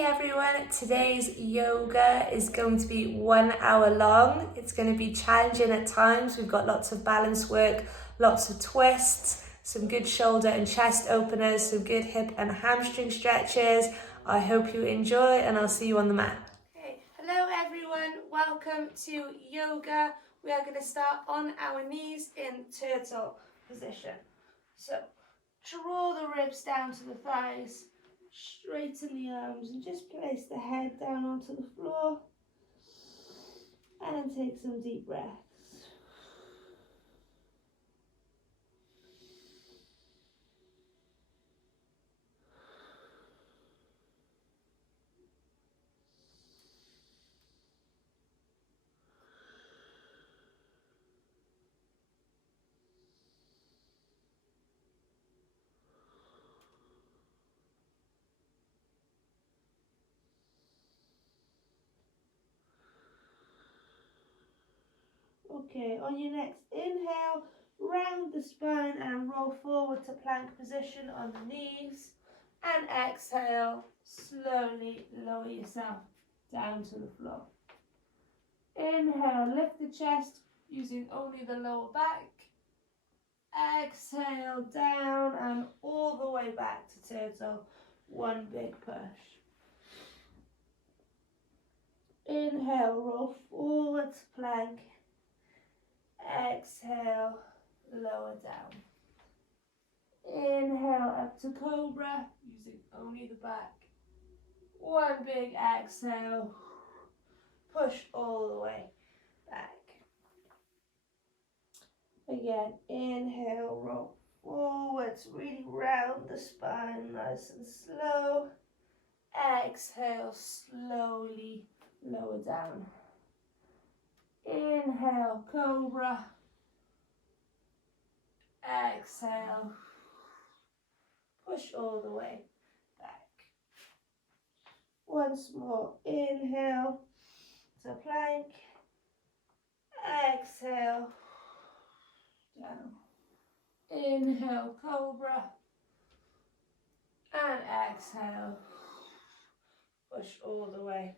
Hey everyone, today's yoga is going to be 1 hour long. It's going to be challenging at times. We've got lots of balance work, lots of twists, some good shoulder and chest openers, some good hip and hamstring stretches. I hope you enjoy and I'll see you on the mat. Okay. Hello everyone, welcome to yoga. We are going to start on our knees in turtle position. So draw the ribs down to the thighs. Straighten the arms and just place the head down onto the floor and take some deep breaths. Okay, on your next inhale, round the spine and roll forward to plank position on the knees. And exhale, slowly lower yourself down to the floor. Inhale, lift the chest using only the lower back. Exhale, down and all the way back to turtle. One big push. Inhale, roll forward to plank. Exhale, lower down. Inhale up to cobra, using only the back. One big exhale, push all the way back. Again, inhale, roll forwards, really round the spine, nice and slow. Exhale, slowly lower down. Inhale, cobra. Exhale, push all the way back. Once more, inhale to plank. Exhale, down. Inhale, cobra. And exhale, push all the way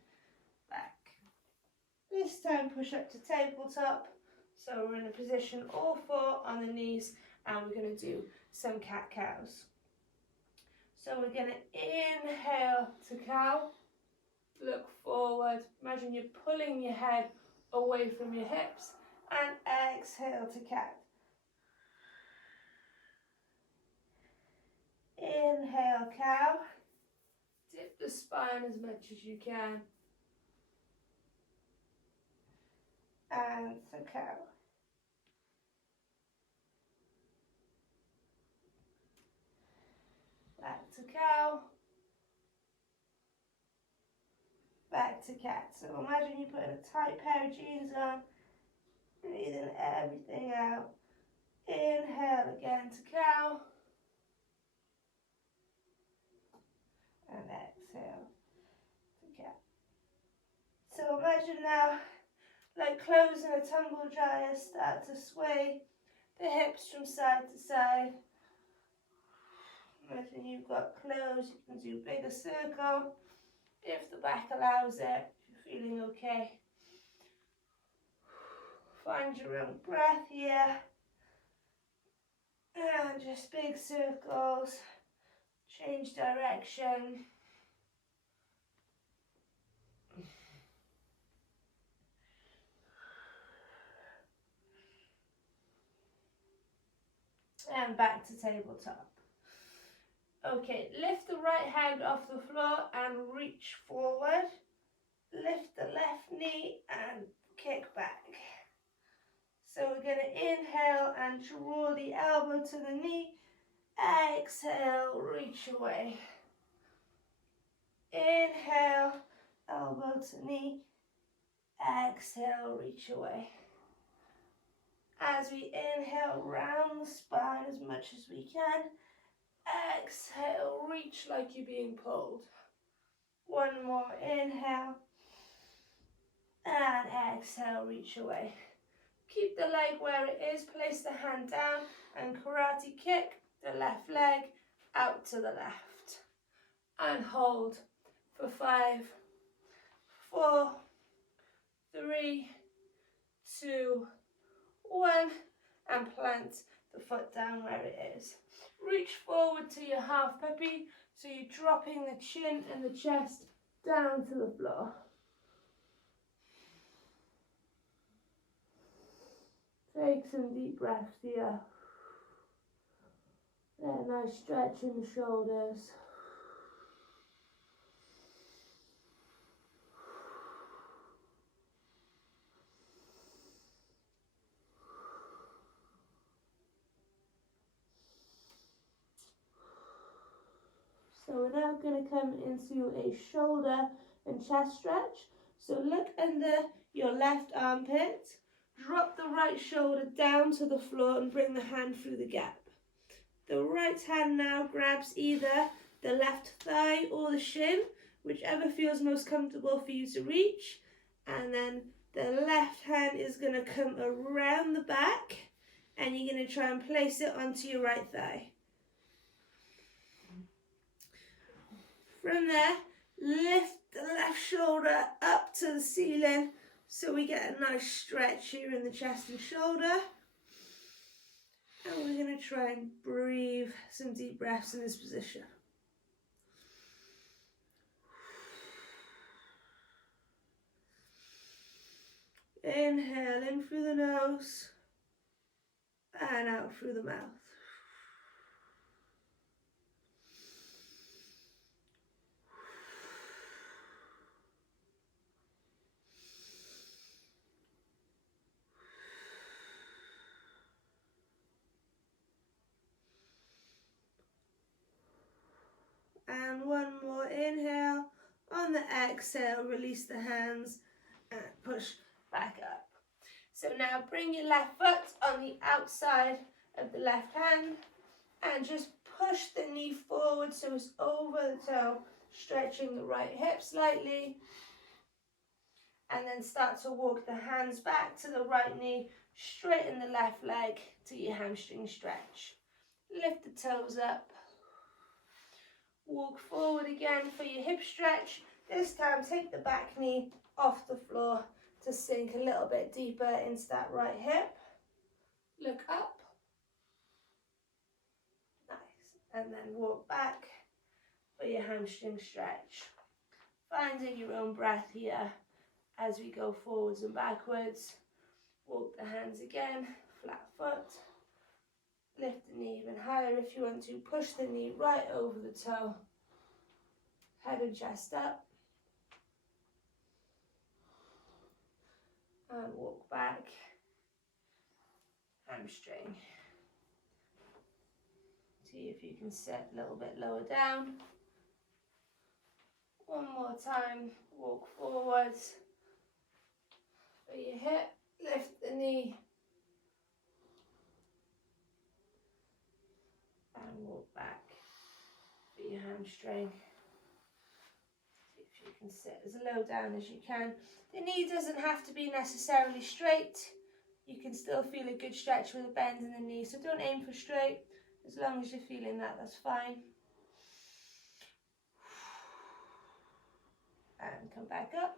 back. This time push up to tabletop. So we're in a position all four on the knees and we're going to do some cat-cows. So we're going to inhale to cow, look forward, imagine you're pulling your head away from your hips, and exhale to cat. Inhale cow, dip the spine as much as you can, and to cow. Back to cow, back to cat. So imagine you put a tight pair of jeans on, breathing everything out. Inhale again to cow, and exhale to cat. So imagine now, like clothes in a tumble dryer, start to sway the hips from side to side. Imagine you've got clothes, you can do bigger circle if the back allows it, if you're feeling okay. Find your own breath here. And just big circles, change direction. And back to tabletop. Okay, lift the right hand off the floor and reach forward. Lift the left knee and kick back. So we're going to inhale and draw the elbow to the knee. Exhale, reach away. Inhale, elbow to knee. Exhale, reach away. As we inhale, round the spine as much as we can. Exhale, reach like you're being pulled. One more, inhale. And exhale, reach away. Keep the leg where it is, place the hand down and karate kick the left leg out to the left. And hold for 5, 4, 3, 2, 1, and plant the foot down where it is. Reach forward to your half puppy, so you're dropping the chin and the chest down to the floor. Take some deep breaths here. Get a nice stretch in the shoulders. So we're now going to come into a shoulder and chest stretch. So look under your left armpit, drop the right shoulder down to the floor and bring the hand through the gap. The right hand now grabs either the left thigh or the shin, whichever feels most comfortable for you to reach. And then the left hand is going to come around the back and you're going to try and place it onto your right thigh. From there, lift the left shoulder up to the ceiling so we get a nice stretch here in the chest and shoulder. And we're going to try and breathe some deep breaths in this position. Inhale in through the nose and out through the mouth. And one more inhale. On the exhale, release the hands and push back up. So now bring your left foot on the outside of the left hand and just push the knee forward so it's over the toe, stretching the right hip slightly. And then start to walk the hands back to the right knee, straighten the left leg to your hamstring stretch. Lift the toes up. Walk forward again for your hip stretch. This time take the back knee off the floor to sink a little bit deeper into that right hip. Look up. Nice. And then walk back for your hamstring stretch. Finding your own breath here as we go forwards and backwards. Walk the hands again, flat foot. Lift the knee even higher if you want to. Push the knee right over the toe. Head and chest up. And walk back. Hamstring. See if you can sit a little bit lower down. One more time. Walk forwards. For your hip, lift the knee. And walk back for your hamstring. See if you can sit as low down as you can. The knee doesn't have to be necessarily straight. You can still feel a good stretch with a bend in the knee, so don't aim for straight. As long as you're feeling that, that's fine. And come back up.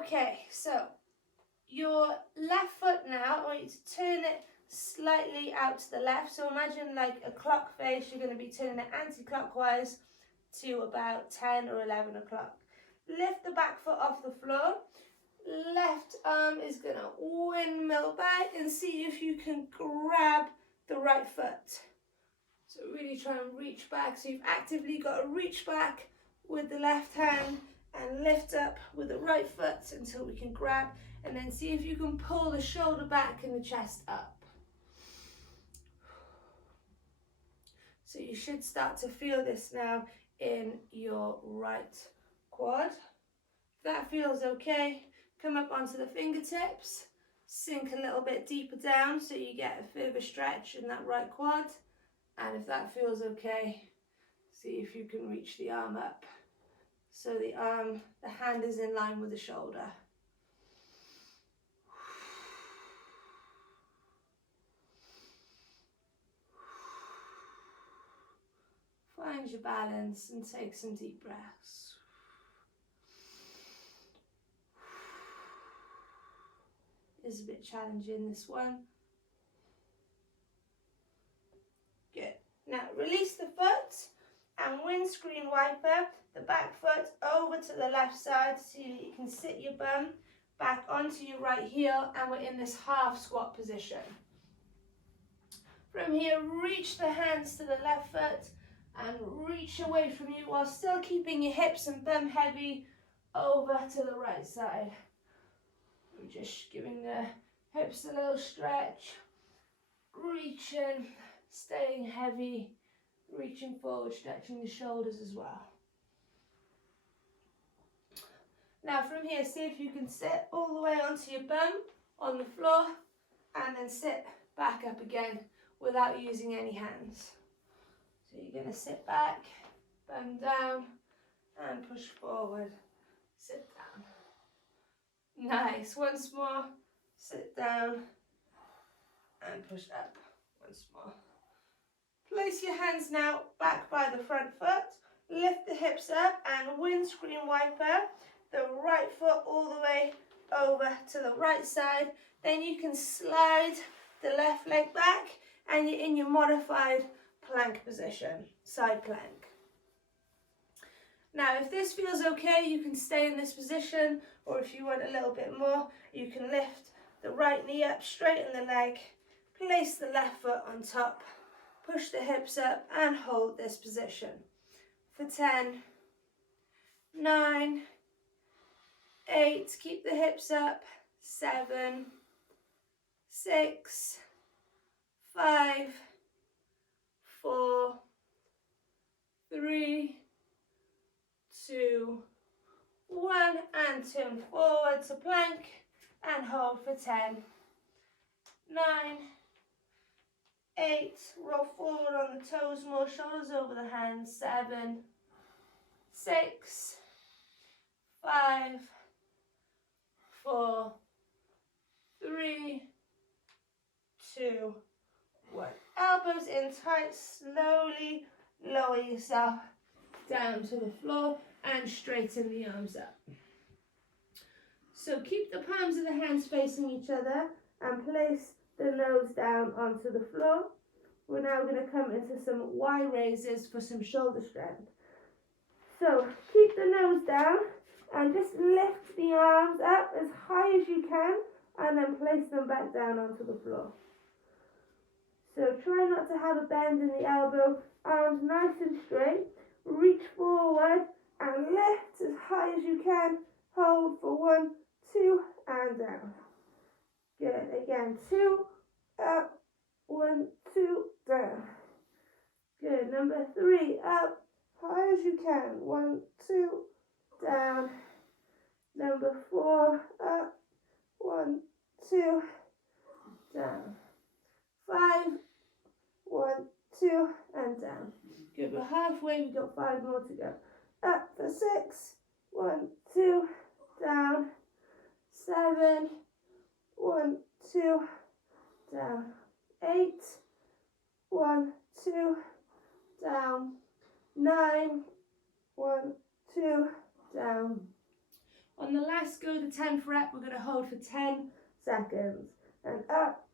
Okay, so your left foot now, I want you to turn it slightly out to the left. So imagine like a clock face, you're going to be turning it anti-clockwise to about 10 or 11 o'clock. Lift the back foot off the floor. Left arm is going to windmill back and see if you can grab the right foot. So really try and reach back. So you've actively got to reach back with the left hand and lift up with the right foot until we can grab, and then see if you can pull the shoulder back and the chest up. So you should start to feel this now in your right quad. If that feels okay, come up onto the fingertips, sink a little bit deeper down so you get a further stretch in that right quad. And if that feels okay, see if you can reach the arm up. So the hand is in line with the shoulder. Find find your balance and take some deep breaths. It's a bit challenging, this one. Good. Now release the foot and windscreen wiper the back foot over to the left side so that you can sit your bum back onto your right heel, and we're in this half squat position. From here, reach the hands to the left foot and reach away from you while still keeping your hips and bum heavy over to the right side. We're just giving the hips a little stretch, reaching, staying heavy, reaching forward, stretching the shoulders as well. Now from here, see if you can sit all the way onto your bum on the floor and then sit back up again without using any hands. So you're going to sit back, bum down and push forward, sit down. Nice, once more, sit down and push up, once more. Place your hands now back by the front foot, lift the hips up and windscreen wiper the right foot all the way over to the right side. Then you can slide the left leg back and you're in your modified plank position, side plank. Now if this feels okay, you can stay in this position, or if you want a little bit more, you can lift the right knee up, straighten the leg, place the left foot on top, push the hips up and hold this position for 10, 9, 8, keep the hips up, 7, 6, 5, 4, 3, 2, 1, and turn forward to plank and hold for 10, 9, 8, roll forward on the toes more, shoulders over the hands, 7, 6, 5, 4, 3, 2, 1. Elbows in tight, slowly lower yourself down to the floor and straighten the arms up. So keep the palms of the hands facing each other and place the nose down onto the floor. We're now going to come into some Y raises for some shoulder strength. So keep the nose down and just lift the arms up as high as you can and then place them back down onto the floor. So try not to have a bend in the elbow, arms nice and straight, reach forward and lift as high as you can, hold for 1, 2 and down. Good, again, 2, up, 1, 2, down. Good, number 3, up, high as you can, 1, 2, down. Number 4, up, 1, 2, down. 5, 1, 2, and down. Good, we're halfway, we've got 5 more to go. Up for 6, 1, 2, down. 7, 1, 2, down. 8, 1, 2, down. 9, 1, 2, down. On the last go, the 10th rep, we're going to hold for 10 seconds. And up,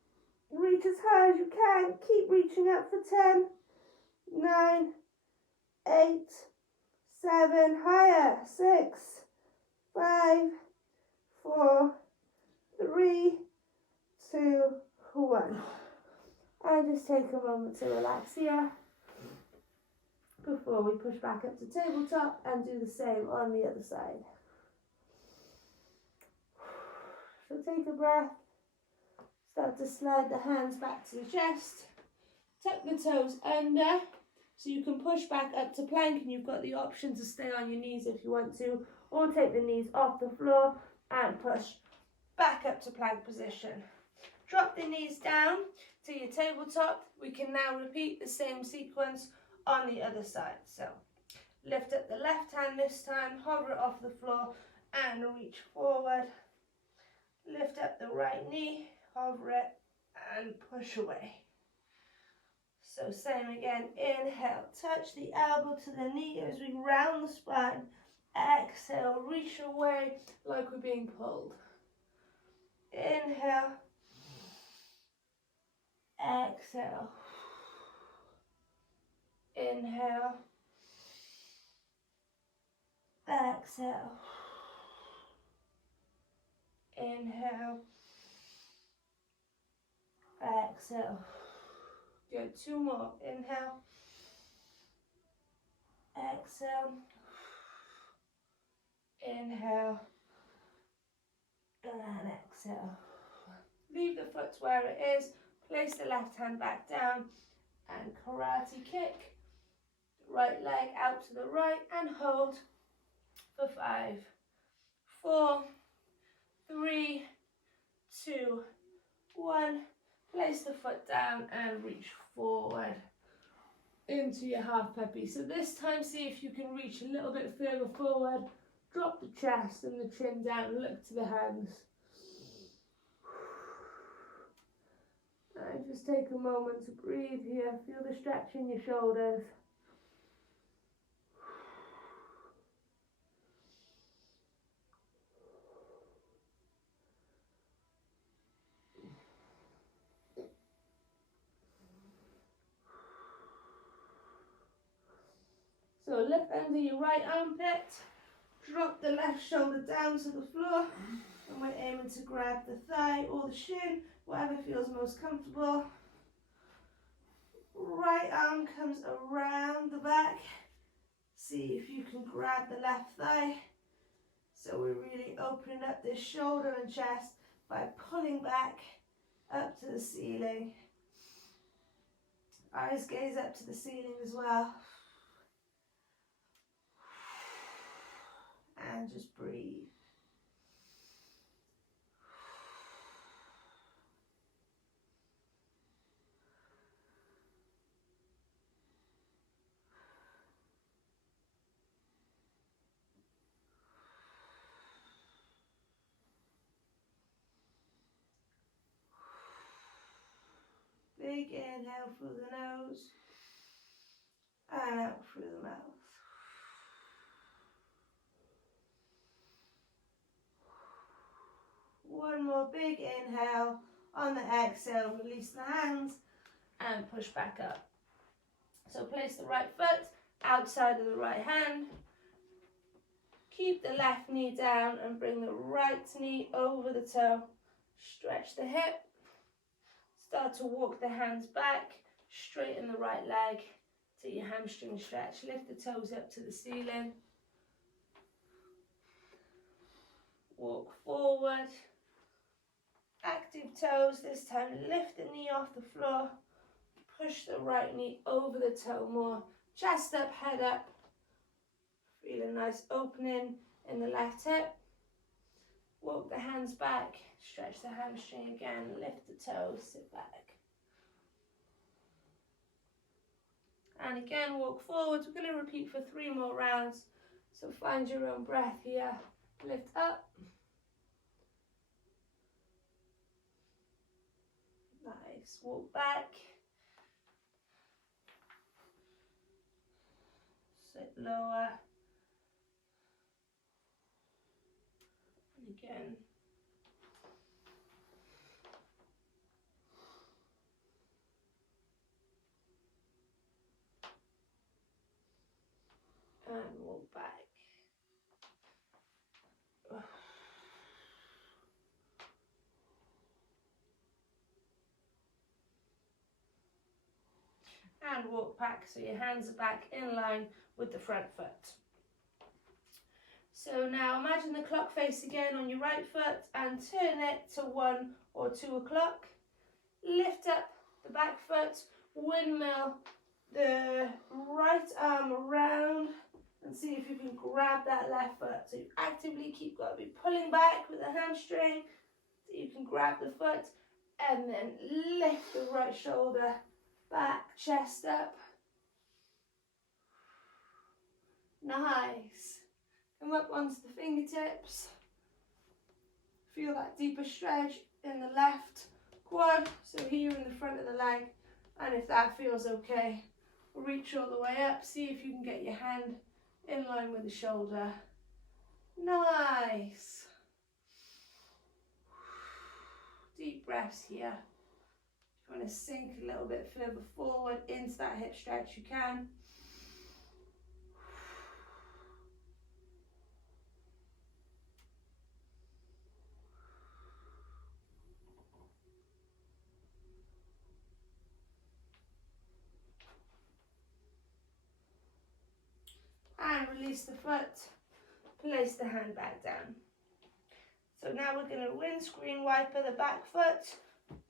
reach as high as you can, keep reaching up for 10, 9, 8, 7, higher, 6, 5, 4, 3, 2, 1. And just take a moment to relax here before we push back up to tabletop and do the same on the other side. So take a breath, start to slide the hands back to the chest, tuck the toes under so you can push back up to plank, and you've got the option to stay on your knees if you want to, or take the knees off the floor and push back up to plank position. Drop the knees down to your tabletop. We can now repeat the same sequence on the other side. So lift up the left hand this time, hover it off the floor and reach forward. Lift up the right knee, hover it and push away. So same again, inhale, touch the elbow to the knee as we round the spine. Exhale, reach away like we're being pulled. Inhale, exhale, inhale, exhale, inhale, exhale. Good, 2 more. Inhale, exhale, inhale, and exhale. Leave the foot where it is, place the left hand back down, and karate kick. Right leg out to the right and hold for 5, 4, 3, 2, 1. Place the foot down and reach forward into your half puppy. So this time, see if you can reach a little bit further forward. Drop the chest and the chin down, look to the hands. And just take a moment to breathe here. Feel the stretch in your shoulders. So look under your right armpit, drop the left shoulder down to the floor, and we're aiming to grab the thigh or the shin, whatever feels most comfortable. Right arm comes around the back. See if you can grab the left thigh. So we're really opening up this shoulder and chest by pulling back up to the ceiling. Eyes gaze up to the ceiling as well. And just breathe. Big inhale through the nose and out through the mouth. One more big inhale. On the exhale, release the hands and push back up. So place the right foot outside of the right hand. Keep the left knee down and bring the right knee over the toe. Stretch the hip. Start to walk the hands back. Straighten the right leg to your hamstring stretch. Lift the toes up to the ceiling. Walk forward. Active toes, this time lift the knee off the floor, push the right knee over the toe more, chest up, head up, feel a nice opening in the left hip, walk the hands back, stretch the hamstring again, lift the toes, sit back. And again, walk forward. We're going to repeat for 3 more rounds, so find your own breath here, lift up. Nice, walk back, sit lower, and again. And walk back. And walk back so your hands are back in line with the front foot. So now imagine the clock face again on your right foot and turn it to 1 or 2 o'clock. Lift up the back foot, windmill the right arm around and see if you can grab that left foot. So you actively got to be pulling back with the hamstring so you can grab the foot and then lift the right shoulder back, chest up. Nice. Come up onto the fingertips. Feel that deeper stretch in the left quad. So here in the front of the leg, And if that feels okay, reach all the way up. See if you can get your hand in line with the shoulder. Nice. Deep breaths here. If you want to sink a little bit further forward into that hip stretch, you can. And release the foot, place the hand back down. So now we're going to windscreen wiper the back foot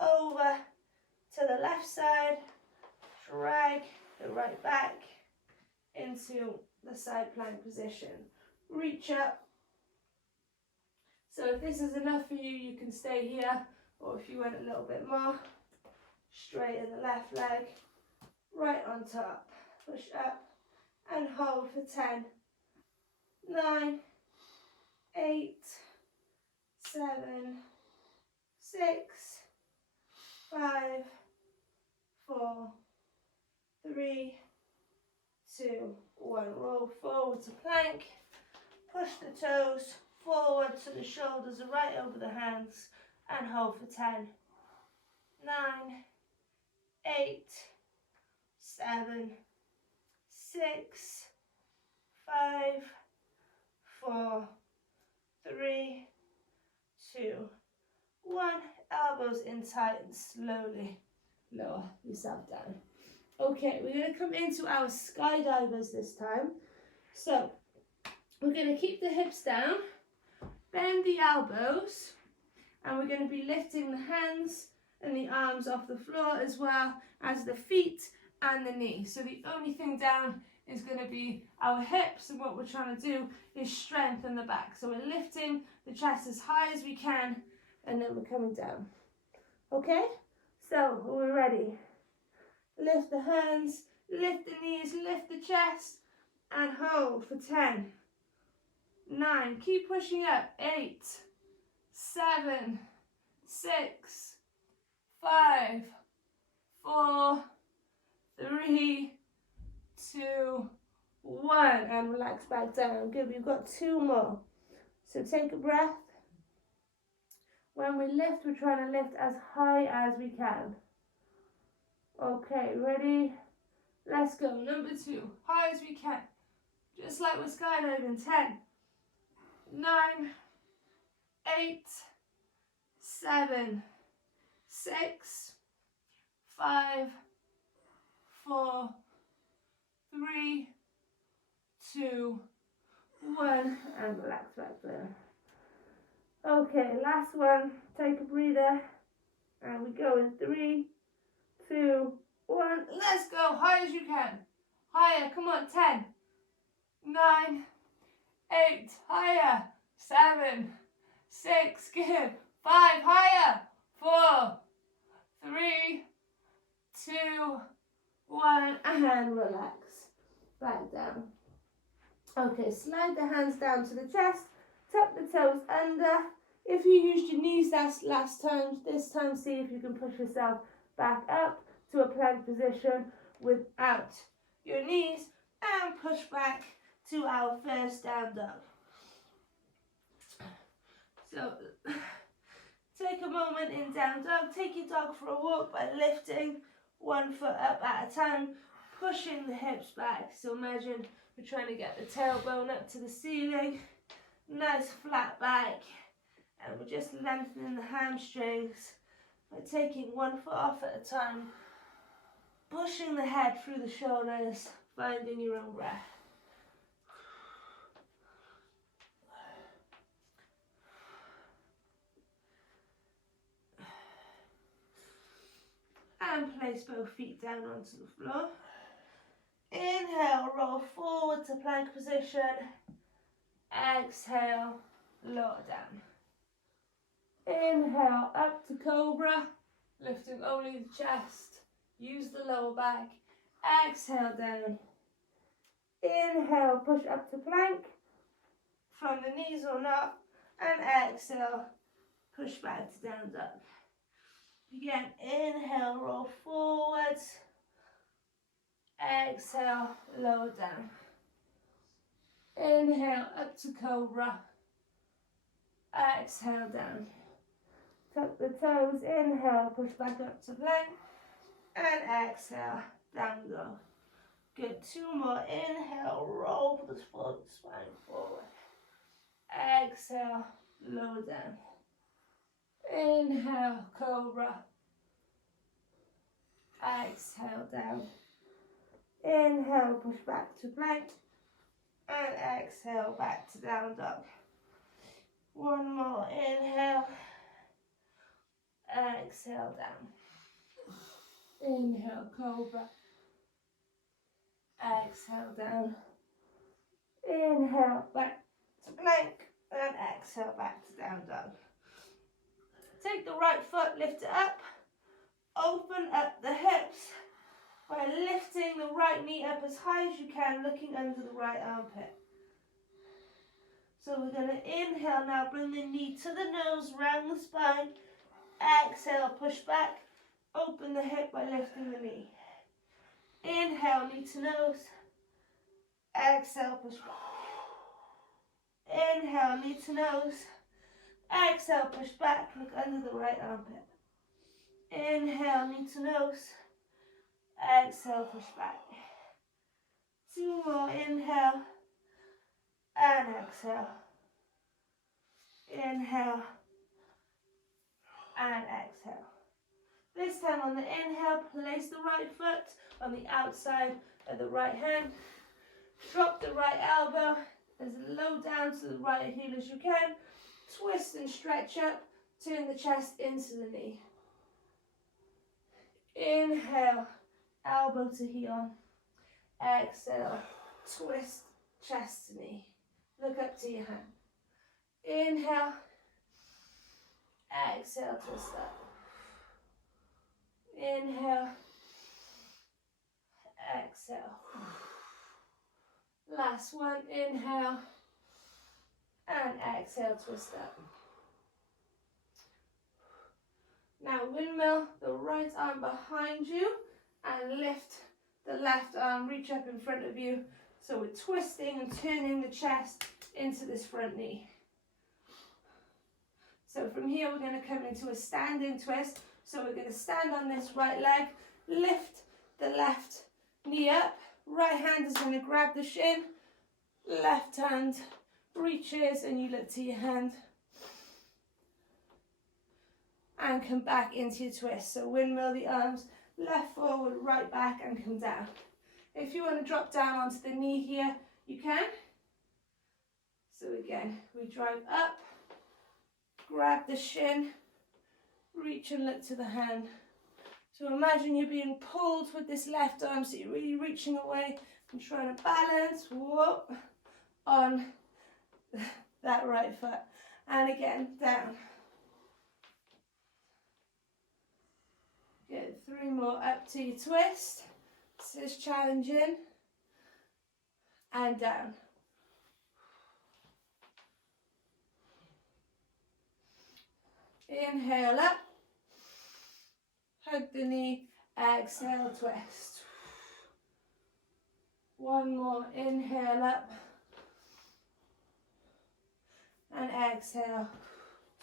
over to the left side, drag the right back into the side plank position. Reach up. So if this is enough for you, you can stay here, or if you want a little bit more, straighten the left leg, right on top, push up and hold for 10, 9, 8, 7, 6, 5, 4, 3, 2, 1. Roll forward to plank, push the toes forward so the shoulders are right over the hands, and hold for 10, 9, 8, 7, 6, 5, 4, 3, 2, 1. Elbows in tight and slowly lower yourself down. Okay, we're going to come into our skydivers this time. So we're going to keep the hips down, bend the elbows, and we're going to be lifting the hands and the arms off the floor as well as the feet and the knees. So the only thing down is going to be our hips, and what we're trying to do is strengthen the back. So we're lifting the chest as high as we can, and then we're coming down. Okay? So we're ready. Lift the hands, lift the knees, lift the chest, and hold for 10, 9, keep pushing up, 8, 7, 6, 5, 4, 3, 2, 1, and relax back down. Good, we've got 2 more. So take a breath. When we lift, we're trying to lift as high as we can. Okay, ready? Let's go. Number 2, high as we can. Just like we're skydiving. 10, 9, 8, 7, 6, 5, 4, 3, 2, 1, and relax back there. Okay, last one. Take a breather, and we go in 3, 2, 1. Let's go, high as you can. Higher, come on, 10, 9, 8, higher, 7, 6, good, 5, higher, 4, 3, 2, 1, and relax back down. Okay, slide the hands down to the chest, tuck the toes under. If you used your knees last time, this time see if you can push yourself back up to a plank position without your knees, and push back to our first down dog. So take a moment in down dog, take your dog for a walk by lifting one foot up at a time, pushing the hips back. So imagine we're trying to get the tailbone up to the ceiling, nice flat back, and we're just lengthening the hamstrings by taking one foot off at a time, pushing the head through the shoulders, finding your own breath. And place both feet down onto the floor. Inhale, roll forward to plank position. Exhale, lower down. Inhale, up to cobra, lifting only the chest. Use the lower back. Exhale, down. Inhale, push up to plank, from the knees or not. And exhale, push back to down dog. Again, inhale, roll forwards. Exhale, lower down. Inhale, up to cobra. Exhale, down. Tuck the toes, inhale, push back up to plank. And exhale, down dog. Good, 2 more. Inhale, roll the spine forward. Exhale, lower down. Inhale, cobra. Exhale, down. Inhale, push back to plank. And exhale, back to down dog. 1 more. Inhale. Exhale, down. Inhale, cobra. Exhale, down. Inhale, back to plank. And exhale, back to down dog. Take the right foot, lift it up. Open up the hips by lifting the right knee up as high as you can, looking under the right armpit. So we're going to inhale now, bring the knee to the nose, round the spine. Exhale, push back. Open the hip by lifting the knee. Inhale, knee to nose. Exhale, push back. Inhale, knee to nose. Exhale, push back, look under the right armpit. Inhale, knee to nose. Exhale, push back. 2 more, inhale. And exhale. Inhale. And exhale. This time on the inhale, place the right foot on the outside of the right hand. Drop the right elbow as low down to the right heel as you can. Twist and stretch up. Turn the chest into the knee. Inhale, elbow to heel. Exhale, twist, chest to knee. Look up to your hand. Inhale. Exhale, twist up. Inhale. Exhale. Last one, inhale. And exhale, twist up. Now windmill the right arm behind you and lift the left arm, reach up in front of you. So we're twisting and turning the chest into this front knee. So from here we're going to come into a standing twist. So we're going to stand on this right leg, lift the left knee up. Right hand is going to grab the shin. Left hand reaches and you look to your hand. And come back into your twist. So windmill the arms, left forward, right back and come down. If you want to drop down onto the knee here, you can. So again, we drive up, grab the shin, reach and look to the hand. So imagine you're being pulled with this left arm, so you're really reaching away and trying to balance whoop, on that right foot. And again, down. Good, 3 more up to your twist. This is challenging. And down. Inhale up. Hug the knee. Exhale, twist. 1 more. Inhale up. And exhale,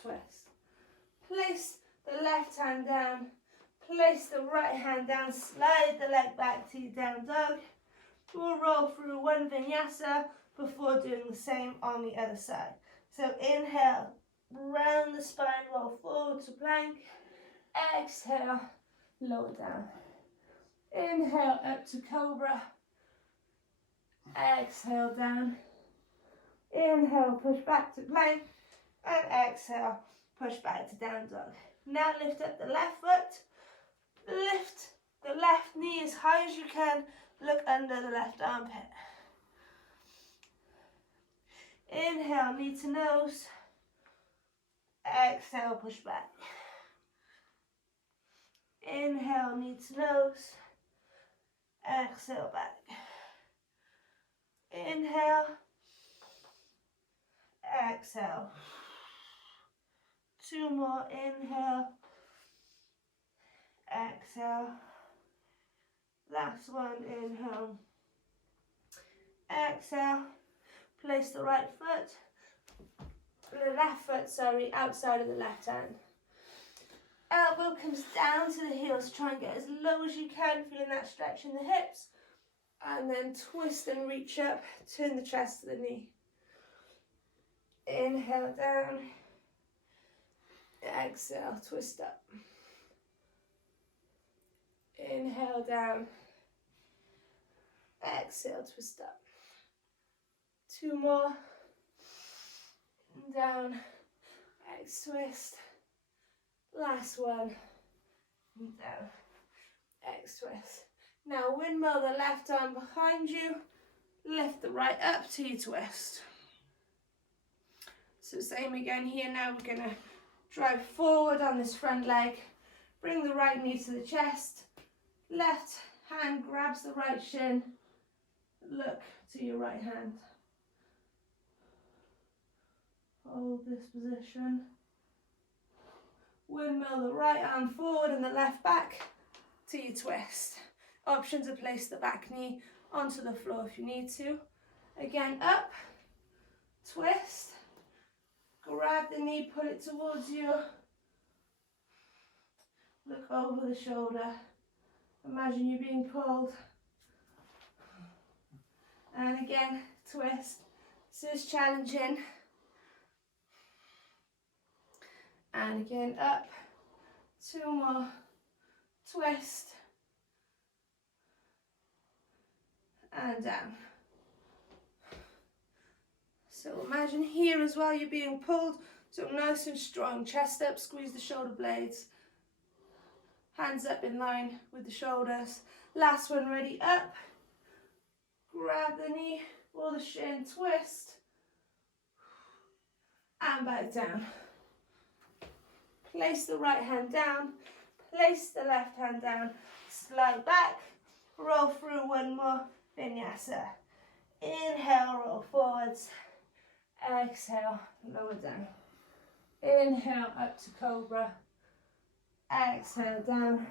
twist. Place the left hand down. Place the right hand down, slide the leg back to your down dog. We'll roll through 1 vinyasa before doing the same on the other side. So inhale, round the spine, roll forward to plank. Exhale, lower down. Inhale, up to cobra. Exhale, down. Inhale, push back to plank. And exhale, push back to down dog. Now lift up the left foot. Lift the left knee as high as you can. Look under the left armpit. Inhale, knee to nose. Exhale, push back. Inhale, knee to nose. Exhale, back. Inhale. Exhale. 2 more. Inhale. exhale. Last one, inhale, exhale. Place the right foot, the left foot, sorry, outside of the left hand. Elbow comes down to the heels, try and get as low as you can, feeling that stretch in the hips. And then twist and reach up, turn the chest to the knee. Inhale down, exhale, twist up. Inhale down, exhale, twist up. 2 more, down, X twist. Last one, down, X twist. Now windmill the left arm behind you, lift the right up to your twist. So same again here. Now we're going to drive forward on this front leg, bring the right knee to the chest, left hand grabs the right shin, look to your right hand. Hold this position. Windmill the right arm forward and the left back to your twist. Option to place the back knee onto the floor if you need to. Again, up, twist, grab the knee, pull it towards you, look over the shoulder, imagine you being pulled, and again, twist. This is challenging. And again, up, 2 more, twist, and down. So imagine here as well you're being pulled, so nice and strong, chest up, squeeze the shoulder blades, hands up in line with the shoulders. Last one, ready, up, grab the knee or the shin, twist, and back down. Place the right hand down, place the left hand down, slide back, roll through 1 more vinyasa. Inhale, roll forwards, exhale, lower down. Inhale, up to cobra, exhale, down.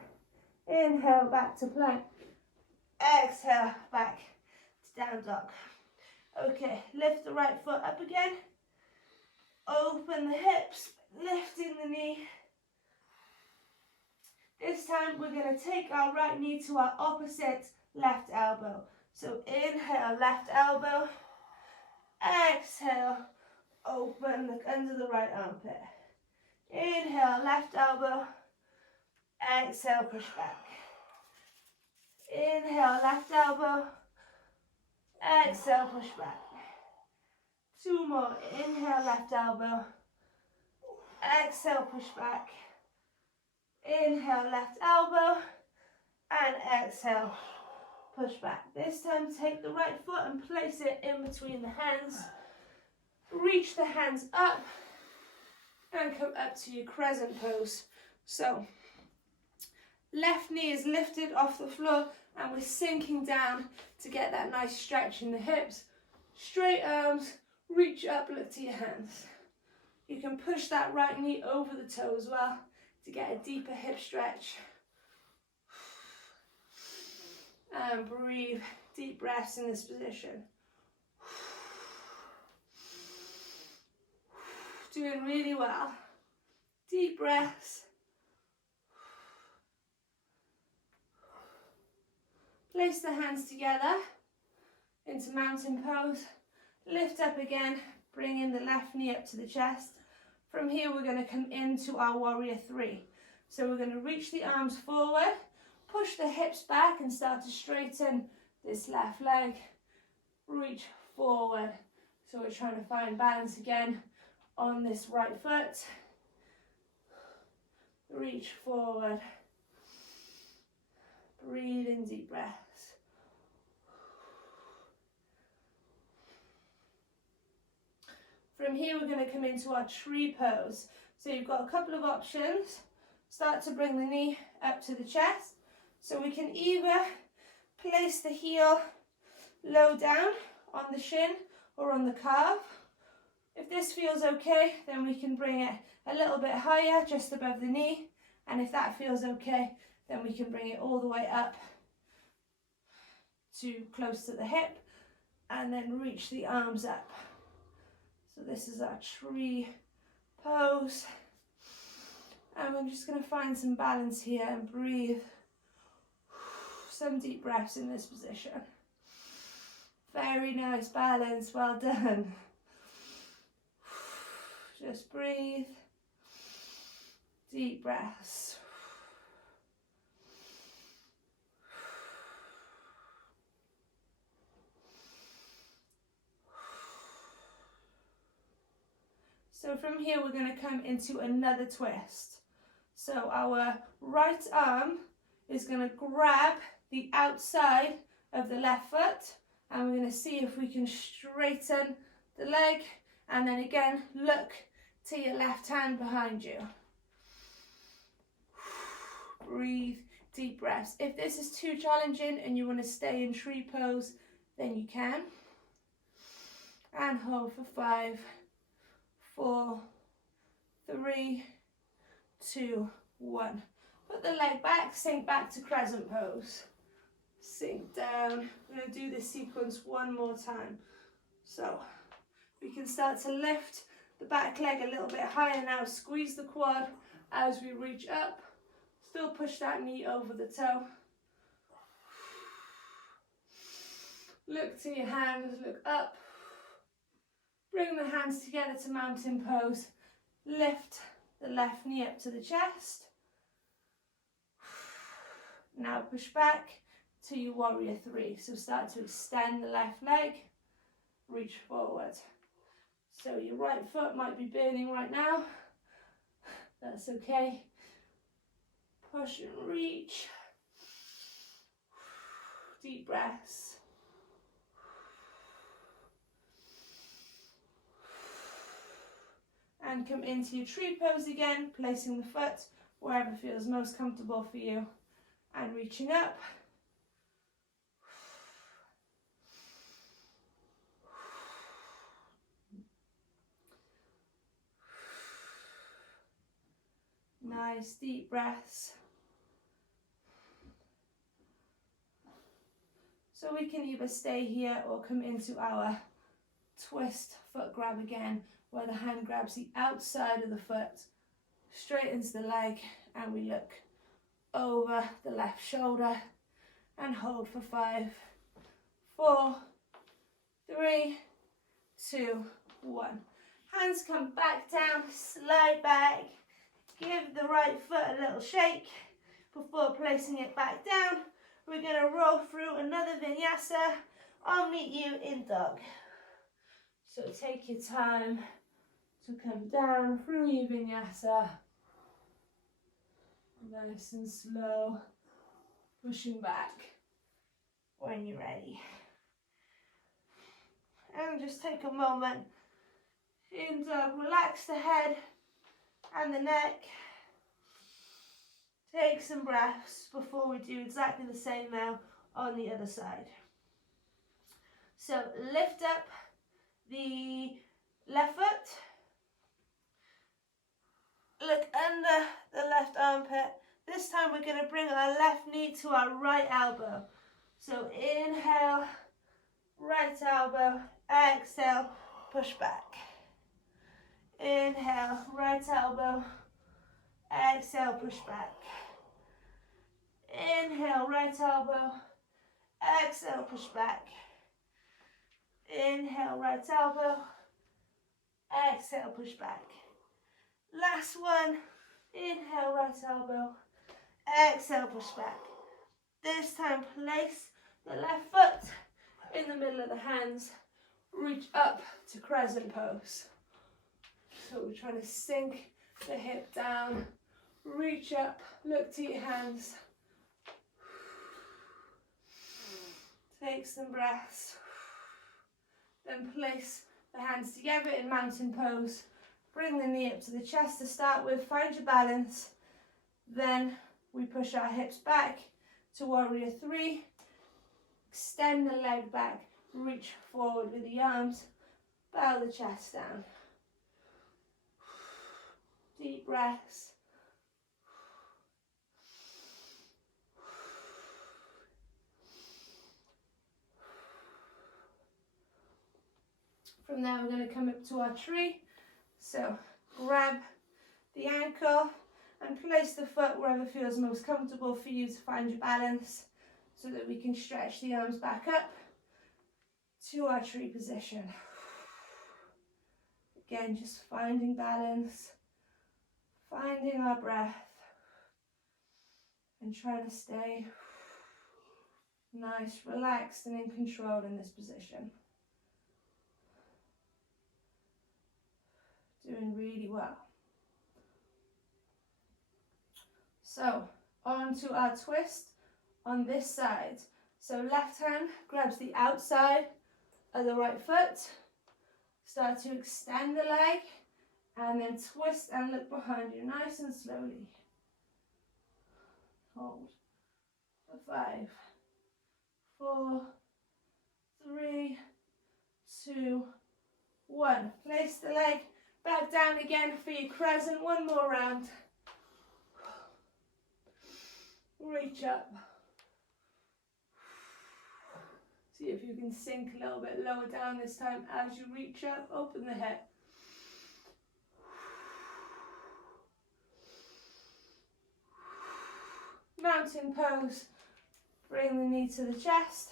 Inhale, back to plank, exhale, back to down dog. Okay, lift the right foot up again, open the hips, lifting the knee. This time we're going to take our right knee to our opposite left elbow. So inhale, left elbow, exhale, open, look under the right armpit. Inhale, left elbow, exhale, push back. Inhale, left elbow, exhale, push back. 2 more, inhale, left elbow, exhale, push back. Inhale, left elbow, and exhale, push back. This time take the right foot and place it in between the hands. Reach the hands up and come up to your crescent pose. So left knee is lifted off the floor and we're sinking down to get that nice stretch in the hips. Straight arms, reach up, look to your hands. You can push that right knee over the toe as well to get a deeper hip stretch. And breathe, deep breaths in this position. Doing really well. Deep breaths. Place the hands together into mountain pose. Lift up again, bringing the left knee up to the chest. From here, we're going to come into our warrior 3. So we're going to reach the arms forward, push the hips back and start to straighten this left leg. Reach forward. So we're trying to find balance again on this right foot. Reach forward. Breathe in deep breaths. From here, we're going to come into our tree pose. So you've got a couple of options. Start to bring the knee up to the chest. So we can either place the heel low down on the shin or on the calf. If this feels okay, then we can bring it a little bit higher, just above the knee. And if that feels okay, Then we can bring it all the way up to close to the hip and then reach the arms up. So this is our tree pose. And we're just going to find some balance here and breathe. Some deep breaths in this position. Very nice balance, well done. Just breathe. Deep breaths. So from here we're going to come into another twist. So our right arm is going to grab the outside of the left foot, and we're going to see if we can straighten the leg, and then again look to your left hand behind you. Breathe, deep breaths. If this is too challenging and you want to stay in tree pose, then you can. And hold for 5, 4, 3, 2, 1. Put the leg back, sink back to crescent pose. Sink down. We're going to do this sequence one more time. So we can start to lift the back leg a little bit higher now. Squeeze the quad as we reach up. Still push that knee over the toe. Look to your hands, look up. Bring the hands together to mountain pose. Lift the left knee up to the chest. Now push back to your warrior 3. So start to extend the left leg, reach forward. So your right foot might be burning right now. That's okay. Push and reach. Deep breaths. And come into your tree pose again, placing the foot wherever feels most comfortable for you. And reaching up. Nice deep breaths. So we can either stay here or come into our twist foot grab again, where the hand grabs the outside of the foot, straightens the leg, and we look over the left shoulder and hold for 5, 4, 3, 2, 1. Hands come back down, slide back, give the right foot a little shake before placing it back down. We're going to roll through another vinyasa. I'll meet you in dog. So take your time to come down through your vinyasa. Nice and slow, pushing back when you're ready. And just take a moment in dog, relax the head and the neck. Take some breaths before we do exactly the same now on the other side. So lift up the left foot. Look under the left armpit. This time we're going to bring our left knee to our right elbow. So inhale, right elbow, exhale, push back. Inhale, right elbow, exhale, push back. Inhale, right elbow, exhale, push back. Inhale, right elbow, exhale, push back. Last one. Inhale, right elbow, exhale, push back. This time place the left foot in the middle of the hands, reach up to crescent pose. So we're trying to sink the hip down, reach up, look to your hands. Take some breaths. Then place the hands together in mountain pose. Bring the knee up to the chest to start with, find your balance. Then we push our hips back to warrior 3. Extend the leg back, reach forward with the arms, bow the chest down. Deep breaths. From there, we're going to come up to our tree. So grab the ankle and place the foot wherever feels most comfortable for you to find your balance, so that we can stretch the arms back up to our tree position. Again, just finding balance, finding our breath, and trying to stay nice, relaxed, and in control in this position. Doing really well. So, on to our twist on this side. So left hand grabs the outside of the right foot. Start to extend the leg and then twist and look behind you nice and slowly. Hold for 5, 4, 3, 2, 1. Place the leg back down again for your crescent. One more round. Reach up. See if you can sink a little bit lower down this time as you reach up. Open the hip. Mountain pose. Bring the knee to the chest.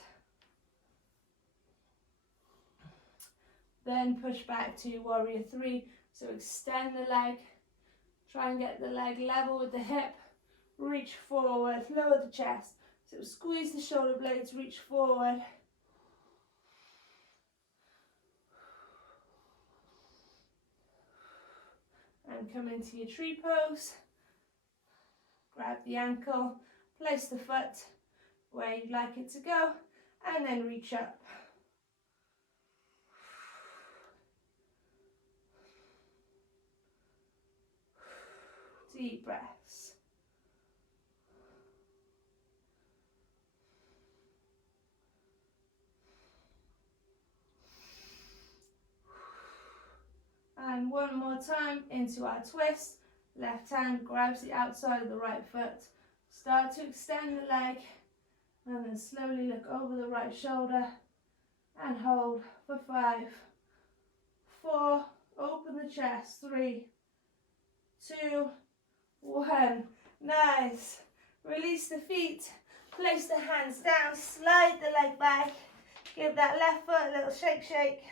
Then push back to warrior 3. So extend the leg. Try and get the leg level with the hip. Reach forward, lower the chest. So squeeze the shoulder blades, reach forward. And come into your tree pose. Grab the ankle, place the foot where you'd like it to go, and then reach up. Deep breaths. And one more time into our twist. Left hand grabs the outside of the right foot. Start to extend the leg and then slowly look over the right shoulder and hold for 5, 4, open the chest, 3, 2, 1. Nice. Release the feet, place the hands down, slide the leg back, give that left foot a little shake.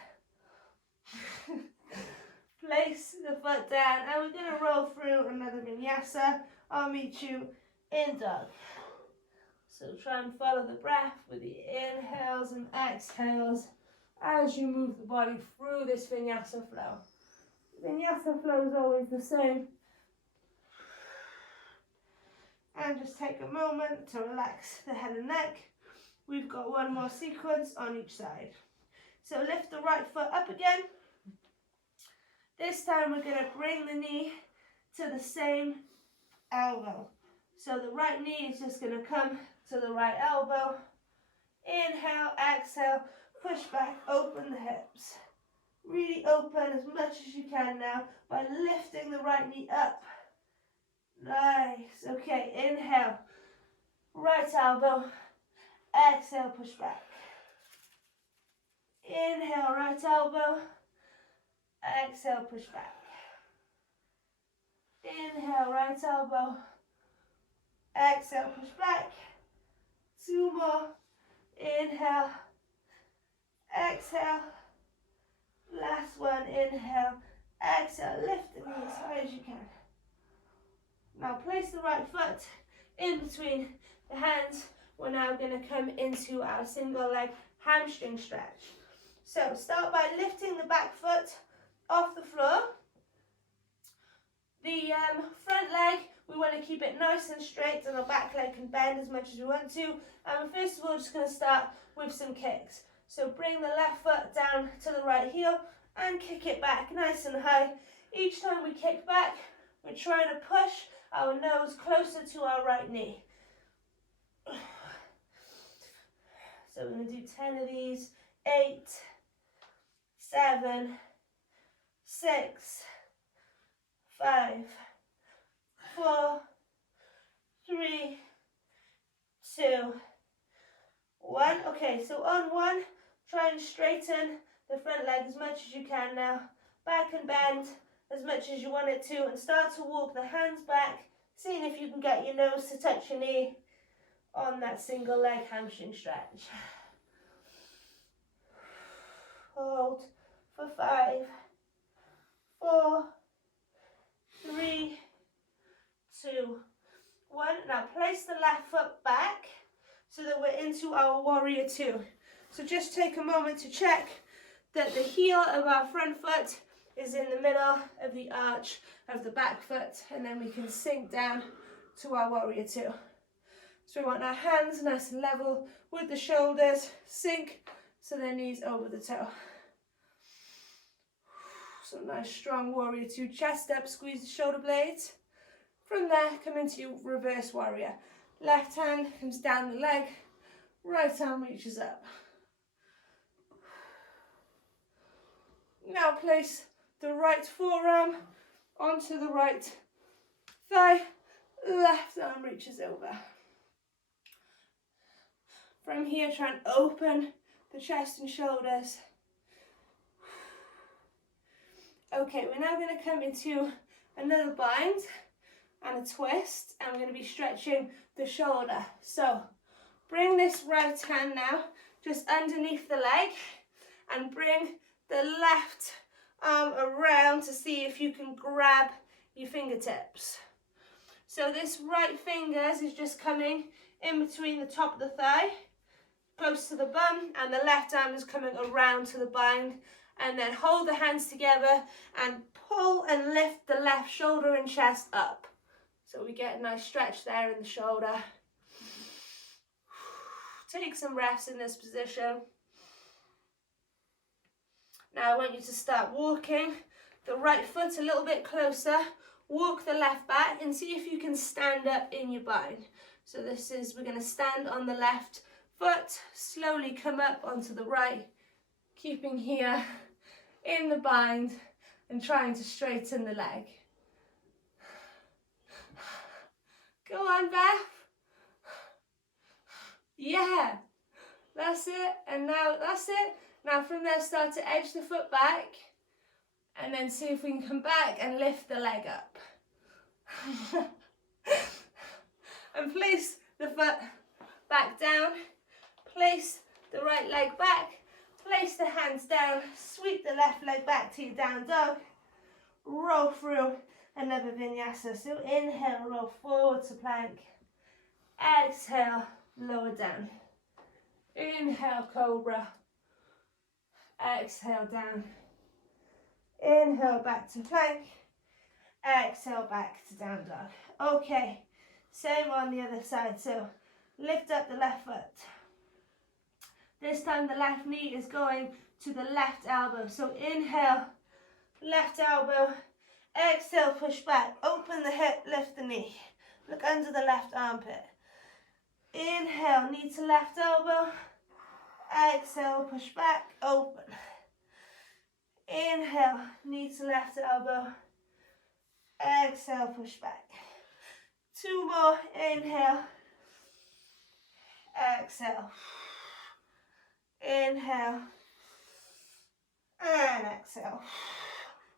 Place the foot down, and we're going to roll through another vinyasa. I'll meet you in dog. So try and follow the breath with the inhales and exhales as you move the body through this vinyasa flow. Vinyasa flow is always the same. And just take a moment to relax the head and neck. We've got one more sequence on each side. So lift the right foot up again. This time we're going to bring the knee to the same elbow. So the right knee is just going to come to the right elbow. Inhale, exhale, push back, open the hips. Really open as much as you can now by lifting the right knee up. Nice. Okay, inhale, right elbow, exhale, push back. Inhale, right elbow, exhale, push back. Inhale, right elbow, exhale, push back. 2 more. Inhale, exhale. Last one, inhale, exhale, lift the knee as high as you can. Now place the right foot in between the hands. We're now going to come into our single leg hamstring stretch. So start by lifting the back foot off the floor. The front leg, we want to keep it nice and straight, and the back leg can bend as much as we want to. And we're first of all just going to start with some kicks. So bring the left foot down to the right heel and kick it back nice and high. Each time we kick back, we're trying to push our nose closer to our right knee. So we're going to do 10 of these. 8, 7, 6, 5, 4, 3, 2, 1. Okay, so on 1, try and straighten the front leg as much as you can now. Back and bend as much as you want it to, and start to walk the hands back, seeing if you can get your nose to touch your knee on that single leg hamstring stretch. Hold for 5, 4, 3, 2, 1. Now place the left foot back so that we're into our warrior 2. So just take a moment to check that the heel of our front foot is in the middle of the arch of the back foot, and then we can sink down to our warrior 2. So we want our hands nice and level with the shoulders, sink so their knees over the toe. So nice strong warrior 2, chest up, squeeze the shoulder blades. From there, come into reverse warrior. Left hand comes down the leg, right arm reaches up. Now place the right forearm onto the right thigh, left arm reaches over. From here, try and open the chest and shoulders. Okay, we're now going to come into another bind and a twist, and we're going to be stretching the shoulder. So bring this right hand now just underneath the leg and bring the left arm around to see if you can grab your fingertips. So this right fingers is just coming in between the top of the thigh, close to the bum, and the left arm is coming around to the bind. And then hold the hands together and pull and lift the left shoulder and chest up. So we get a nice stretch there in the shoulder. Take some breaths in this position. Now I want you to start walking the right foot a little bit closer. Walk the left back and see if you can stand up in your bind. So this is, we're going to stand on the left foot, slowly come up onto the right, keeping here in the bind and trying to straighten the leg. Go on, Beth. Yeah, that's it. And now that's it. Now from there, start to edge the foot back and then see if we can come back and lift the leg up. And place the foot back down, place the right leg back, place the hands down, sweep the left leg back to your down dog, roll through another vinyasa. So inhale, roll forward to plank, exhale, lower down, inhale, cobra, exhale, down, inhale, back to plank, exhale, back to down dog. Okay, same on the other side. So lift up the left foot. This time the left knee is going to the left elbow. So inhale, left elbow, exhale, push back, open the hip, lift the knee. Look under the left armpit. Inhale, knee to left elbow, exhale, push back, open. Inhale, knee to left elbow, exhale, push back. 2 more, inhale, exhale. Inhale and exhale.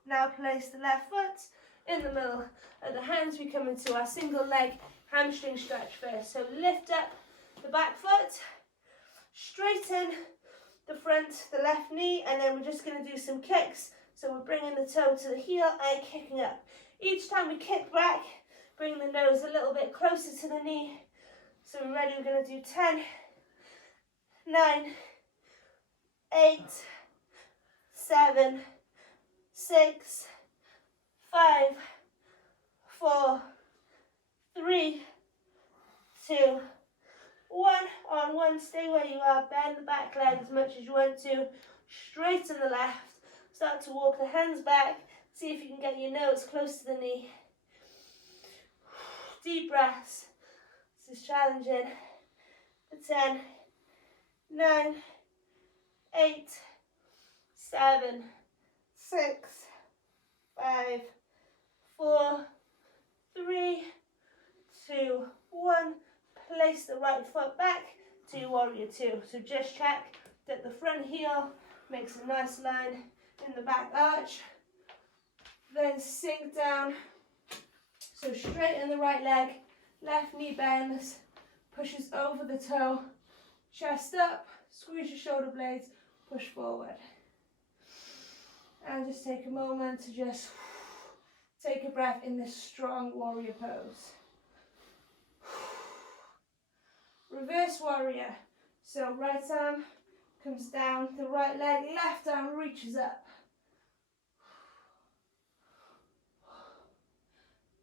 Now place the left foot in the middle of the hands. We come into our single leg hamstring stretch first. So lift up the back foot, straighten the front, the left knee, and then we're just going to do some kicks. So we're bringing the toe to the heel and kicking up. Each time we kick back, bring the nose a little bit closer to the knee. So we're ready, we're going to do 10, 9, 8, 7, 6, 5, 4, 3, 2, 1. On one, stay where you are. Bend the back leg as much as you want to. Straighten the left. Start to walk the hands back. See if you can get your nose close to the knee. Deep breaths. This is challenging. 10, 9, 8, 7, 6, 5, 4, 3, 2, 1. Place the right foot back to your warrior 2. So just check that the front heel Makes a nice line in the back arch. Then sink down. So straighten the right leg, left knee bends, pushes over the toe, chest up, squeeze your shoulder blades, push forward. And just take a moment to just take a breath in this strong warrior pose. Reverse warrior. So right arm comes down, the right leg, left arm reaches up.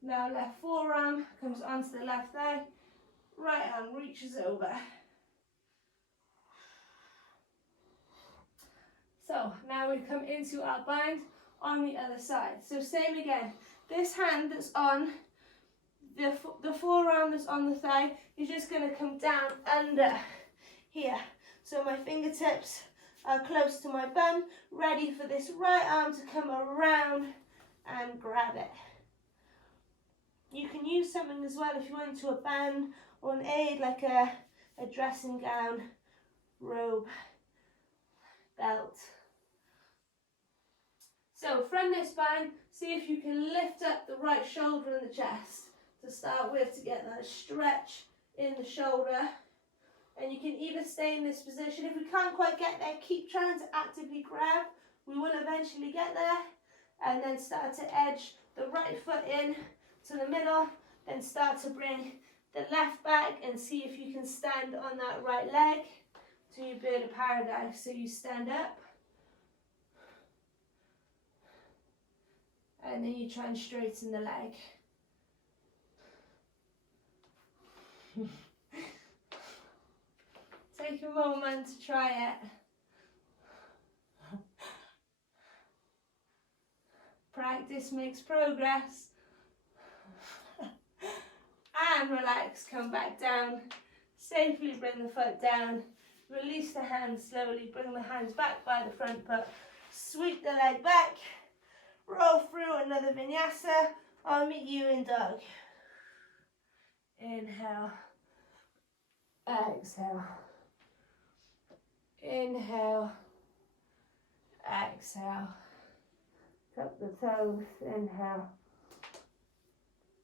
Now left forearm comes onto the left thigh, right arm reaches over. So now we come into our bind on the other side. So same again, this hand that's on the forearm that's on the thigh is just going to come down under here. So my fingertips are close to my bum, ready for this right arm to come around and grab it. You can use something as well if you want to a band or an aid like a dressing gown, robe, belt. So from this bind, see if you can lift up the right shoulder and the chest to start with to get that stretch in the shoulder. And you can either stay in this position. If we can't quite get there, keep trying to actively grab. We will eventually get there. And then start to edge the right foot in to the middle, then start to bring the left back and see if you can stand on that right leg to your bird of paradise. So you stand up and then you try and straighten the leg. Take a moment to try it. Practice makes progress. And relax, come back down, safely bring the foot down, release the hands slowly, bring the hands back by the front foot, sweep the leg back, roll through another vinyasa. I'll meet you in dog. Inhale, exhale, inhale, exhale, tuck the toes, inhale,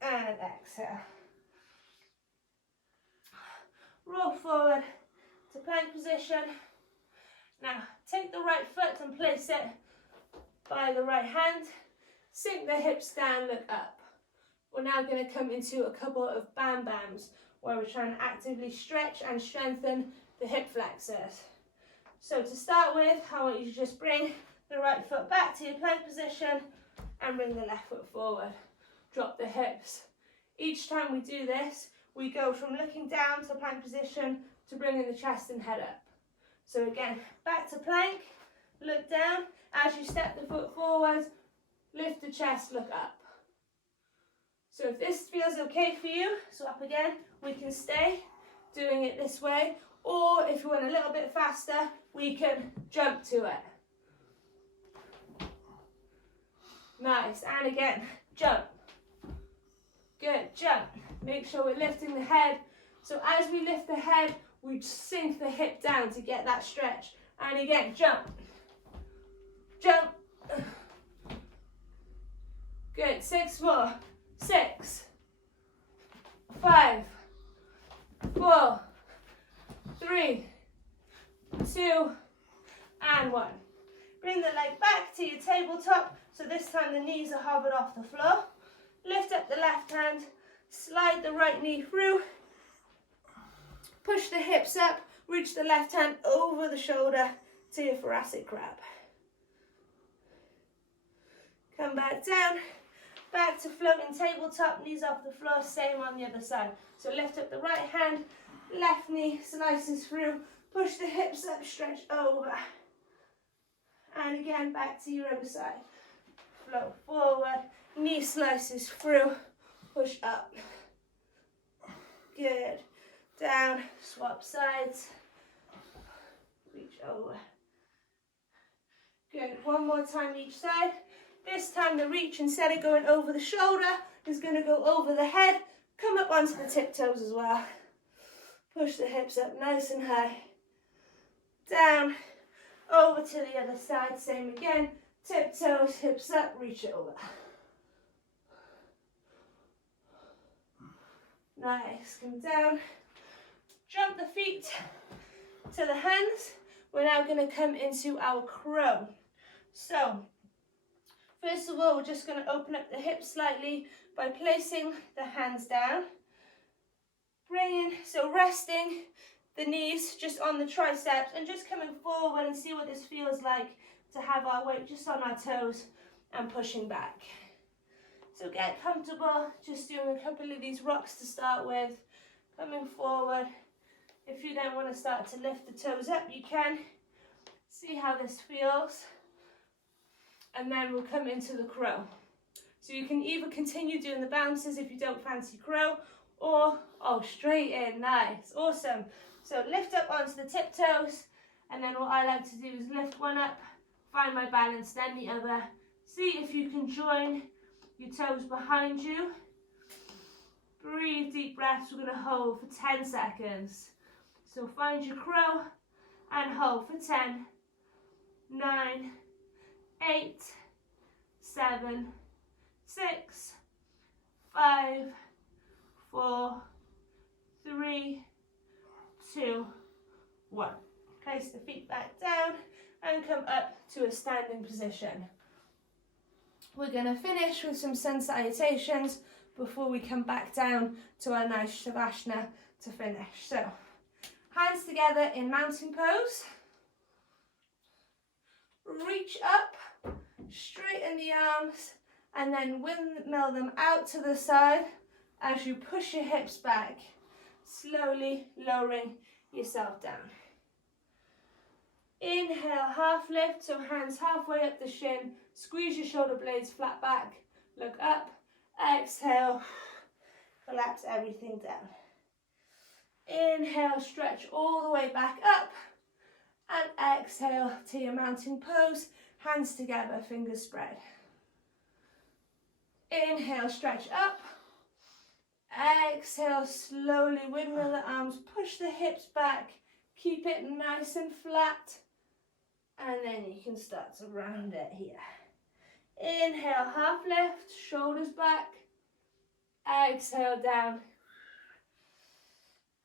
and exhale. Roll forward to plank position. Now take the right foot and place it by the right hand. Sink the hips down, look up. We're now going to come into a couple of bam bams where we're trying to actively stretch and strengthen the hip flexors. So to start with, I want you to just bring the right foot back to your plank position and bring the left foot forward. Drop the hips. Each time we do this, we go from looking down to plank position to bringing the chest and head up. So again, back to plank, look down. As you step the foot forward, lift the chest, look up. So if this feels okay for you, so up again, we can stay doing it this way. Or if you want a little bit faster, we can jump to it. Nice, and again, jump. Good, jump. Make sure we're lifting the head. So as we lift the head, we sink the hip down to get that stretch. And again, jump. Jump. Good, 6 more. 6, 5, 4, 3, 2, and 1. Bring the leg back to your tabletop. So this time the knees are hovered off the floor. Lift up the left hand, slide the right knee through, push the hips up, reach the left hand over the shoulder to your thoracic crab. Come back down, back to floating tabletop, knees off the floor, same on the other side. So lift up the right hand, left knee slices through, push the hips up, stretch over. And again, back to your other side. Float forward, knee slices through, push up. Good. Down, swap sides, reach over. Good. One more time each side. This time the reach, instead of going over the shoulder, is going to go over the head. Come up onto the tiptoes as well. Push the hips up nice and high. Down, Over to the other side, same again. Tiptoes, hips up, reach it over. Nice, come down. Jump the feet to the hands. We're now going to come into our crow. So, first of all, we're just going to open up the hips slightly by placing the hands down. So resting the knees just on the triceps and just coming forward and see what this feels like to have our weight just on our toes and pushing back. So get comfortable, just doing a couple of these rocks to start with, coming forward. If you then want to start to lift the toes up, you can. See how this feels. And then we'll come into the crow. So you can either continue doing the bounces if you don't fancy crow, or, oh, straight in, nice, awesome. So lift up onto the tiptoes, and then what I like to do is lift one up, find my balance, then the other. See if you can join your toes behind you. Breathe deep breaths, we're gonna hold for 10 seconds. So find your crow and hold for 10, 9, 8, 7, 6, 5, 4, 3, 2, 1. Place the feet back down and come up to a standing position. We're going to finish with some sun salutations before we come back down to our nice Shavasana to finish. So, hands together in mountain pose. Reach up, straighten the arms, and then windmill them out to the side as you push your hips back, slowly lowering yourself down. Inhale, half lift, so hands halfway up the shin, squeeze your shoulder blades flat back, look up, exhale, collapse everything down. Inhale, stretch all the way back up, and exhale to your mountain pose, hands together, fingers spread. Inhale, stretch up. Exhale, slowly windmill the arms, push the hips back, keep it nice and flat, and then you can start to round it here. Inhale, half lift, shoulders back, exhale down.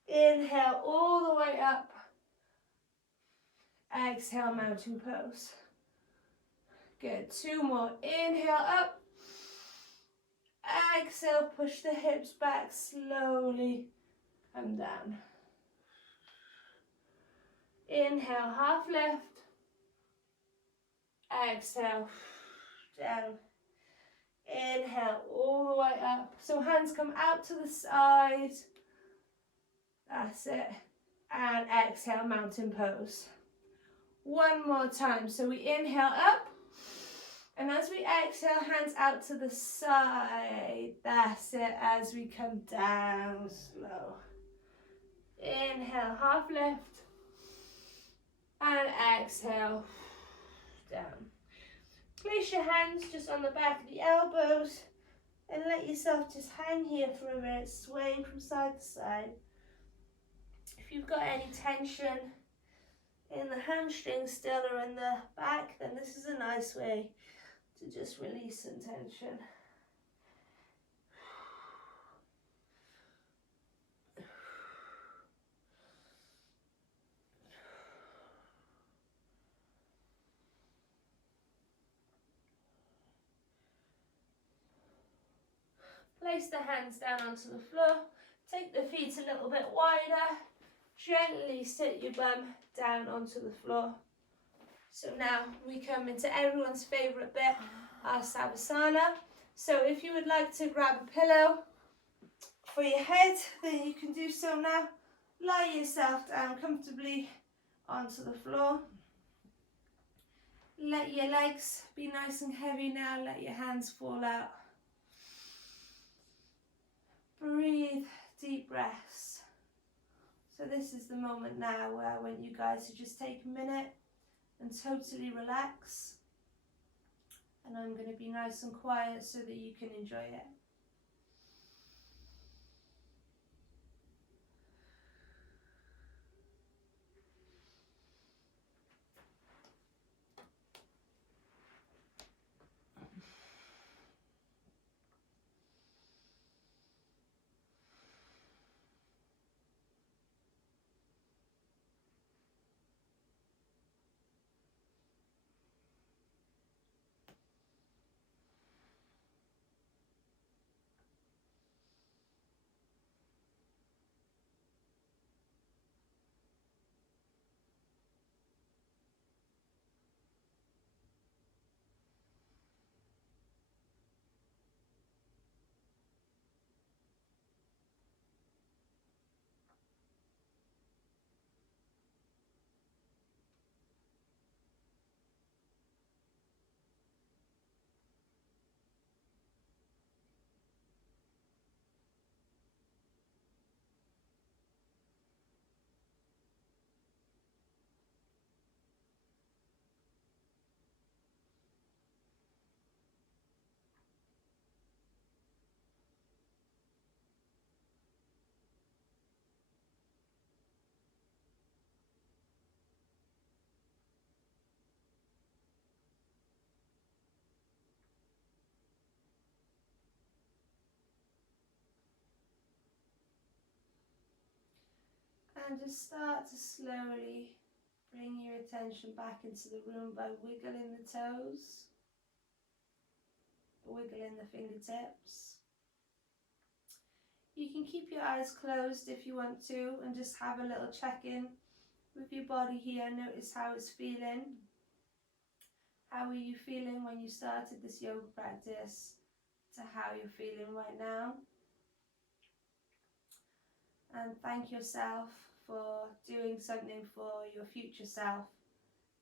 Inhale all the way up, exhale, mountain pose. Good, 2 more, inhale up. Exhale, push the hips back, slowly come down. Inhale, half lift. Exhale, down. Inhale, all the way up. So hands come out to the side. That's it. And exhale, mountain pose. 1 more time. So we inhale up. And as we exhale, hands out to the side. That's it, as we come down slow. Inhale, half lift. And exhale, down. Place your hands just on the back of the elbows and let yourself just hang here for a minute, swaying from side to side. If you've got any tension in the hamstrings still or in the back, then this is a nice way to just release some tension. Place the hands down onto the floor, take the feet a little bit wider, gently sit your bum down onto the floor. So now we come into everyone's favourite bit, our Savasana. So if you would like to grab a pillow for your head, then you can do so now. Lie yourself down comfortably onto the floor. Let your legs be nice and heavy now, let your hands fall out. Breathe deep breaths. So this is the moment now where I want you guys to just take a minute and totally relax. And I'm going to be nice and quiet so that you can enjoy it. And just start to slowly bring your attention back into the room by wiggling the toes, wiggling the fingertips. You can keep your eyes closed if you want to and just have a little check-in with your body here. Notice how it's feeling. How are you feeling when you started this yoga practice to how you're feeling right now? And thank yourself for doing something for your future self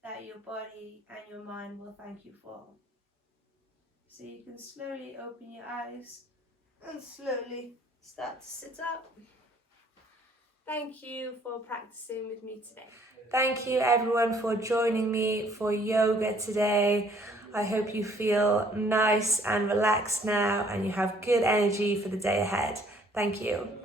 that your body and your mind will thank you for. So you can slowly open your eyes and slowly start to sit up. Thank you for practicing with me today. Thank you everyone for joining me for yoga today. I hope you feel nice and relaxed now and you have good energy for the day ahead. Thank you.